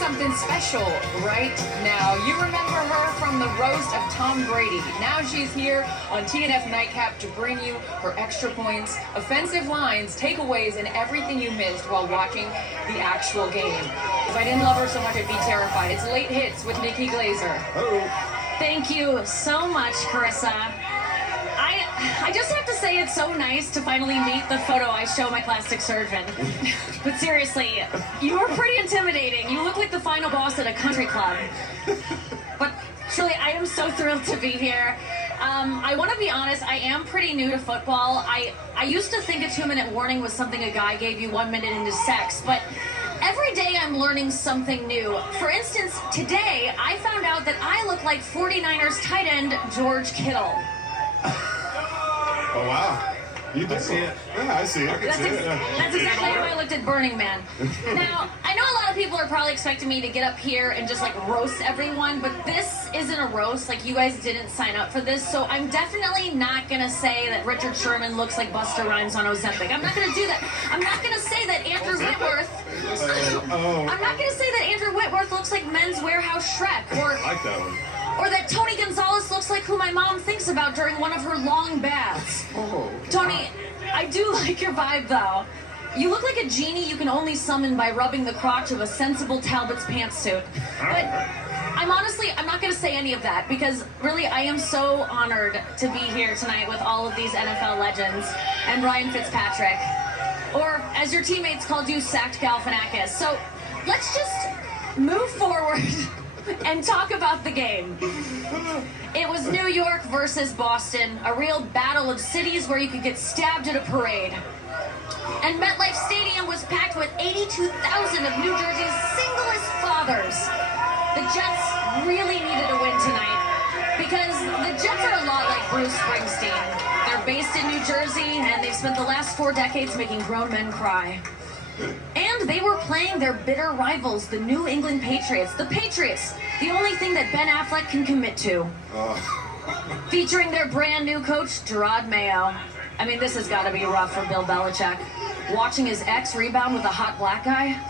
something special right now. You remember her from the roast of Tom Brady. Now she's here on TNF Nightcap to bring you her extra points, offensive lines, takeaways, and everything you missed while watching the actual game. If I didn't love her so much, I'd be terrified. It's Late Hits with Nikki Glaser. Hello. Thank you so much, Carissa. I just have to say it's so nice to finally meet the photo I show my plastic surgeon. But seriously, you are pretty intimidating. You look like the final boss at a country club. But truly, I am so thrilled to be here. I want to be honest, I am pretty new to football. I used to think a 2-minute warning was something a guy gave you 1 minute into sex, but every day I'm learning something new. For instance, today I found out that I look like 49ers tight end George Kittle. Oh, wow. You do see it? Yeah, I see it. That's exactly how I looked at Burning Man. Now, I know a lot of people are probably expecting me to get up here and just like roast everyone, but this isn't a roast. Like, you guys didn't sign up for this, so I'm definitely not gonna say that Richard Sherman looks like Busta Rhymes on Ozempic. I'm not gonna do that. I'm not gonna say that Andrew Whitworth. I'm not gonna say that Andrew Whitworth looks like Men's Warehouse Shrek, or I like that one. or that Tony Gonzalez looks like who my mom thinks about during one of her long baths. Oh. Tony, I do like your vibe, though. You look like a genie you can only summon by rubbing the crotch of a sensible Talbot's pantsuit. But I'm not going to say any of that, because really I am so honored to be here tonight with all of these NFL legends and Ryan Fitzpatrick. Or, as your teammates called you, Sacked Galifianakis. So let's just move forward and talk about the game. It was New York versus Boston, a real battle of cities where you could get stabbed at a parade. And MetLife Stadium was packed with 82,000 of New Jersey's singlest fathers. The Jets really needed a win tonight, because the Jets are a lot like Bruce Springsteen. They're based in New Jersey, and they've spent the last 4 decades making grown men cry. And they were playing their bitter rivals, the New England Patriots. The Patriots, the only thing that Ben Affleck can commit to. Featuring their brand new coach, Gerard Mayo. I mean, this has got to be rough for Bill Belichick. Watching his ex rebound with a hot black guy.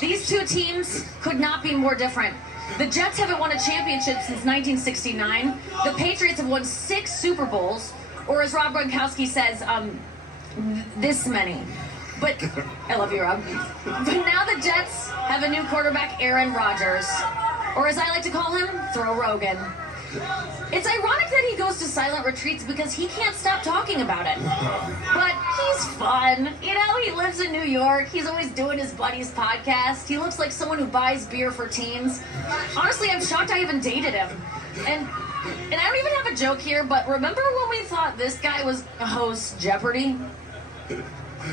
These two teams could not be more different. The Jets haven't won a championship since 1969. The Patriots have won 6 Super Bowls, or as Rob Gronkowski says, this many. But I love you, Rob. But now the Jets have a new quarterback, Aaron Rodgers. Or as I like to call him, Throw Rogan. It's ironic that he goes to silent retreats because he can't stop talking about it. But he's fun. You know, he lives in New York. He's always doing his buddy's podcast. He looks like someone who buys beer for teens. Honestly, I'm shocked I even dated him. And I don't even have a joke here, but remember when we thought this guy was a host Jeopardy?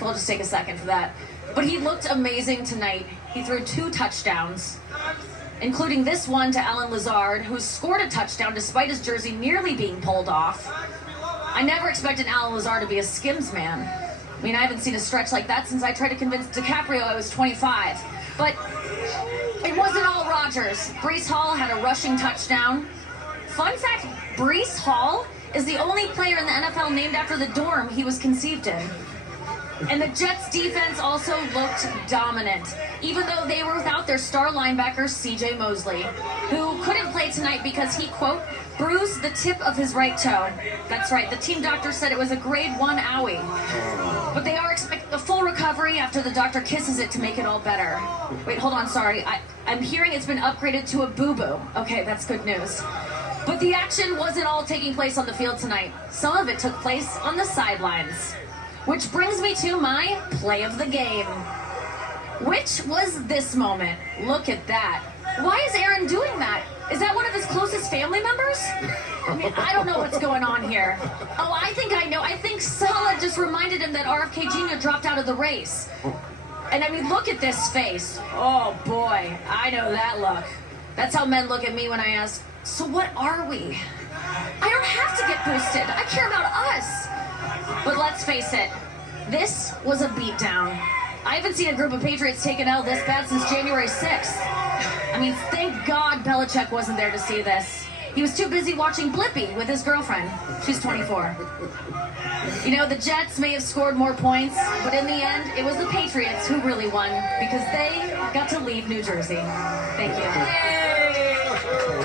We'll just take a second for that. But he looked amazing tonight. He threw 2 touchdowns, including this one to Alan Lazard, who scored a touchdown despite his jersey nearly being pulled off. I never expected Alan Lazard to be a Skims man. I mean, I haven't seen a stretch like that since I tried to convince DiCaprio I was 25. But it wasn't all Rodgers. Breece Hall had a rushing touchdown. Fun fact, Breece Hall is the only player in the NFL named after the dorm he was conceived in. And the Jets defense also looked dominant, even though they were without their star linebacker, C.J. Mosley, who couldn't play tonight because he, quote, bruised the tip of his right toe. That's right, the team doctor said it was a grade 1 owie. But they are expecting a full recovery after the doctor kisses it to make it all better. Wait, hold on, sorry. I'm hearing it's been upgraded to a boo-boo. Okay, that's good news. But the action wasn't all taking place on the field tonight. Some of it took place on the sidelines. Which brings me to my play of the game, which was this moment. Look at that. Why is Aaron doing that? Is that one of his closest family members? I mean, I don't know what's going on here. Oh, I think I know. I think Saleh just reminded him that RFK Jr. dropped out of the race. And I mean, look at this face. Oh boy, I know that look. That's how men look at me when I ask, so what are we? I don't have to get boosted. I care about us. But let's face it, this was a beatdown. I haven't seen a group of Patriots take an L this bad since January 6th. I mean, thank God Belichick wasn't there to see this. He was too busy watching Blippi with his girlfriend. She's 24. You know, the Jets may have scored more points, but in the end, it was the Patriots who really won because they got to leave New Jersey. Thank you.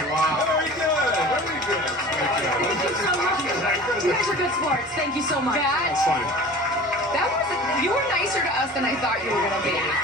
Wow. Very good. Very good. Thank you so much. You guys are good sports. Thank you so much. That's fine. That was, you were nicer to us than I thought you were going to be.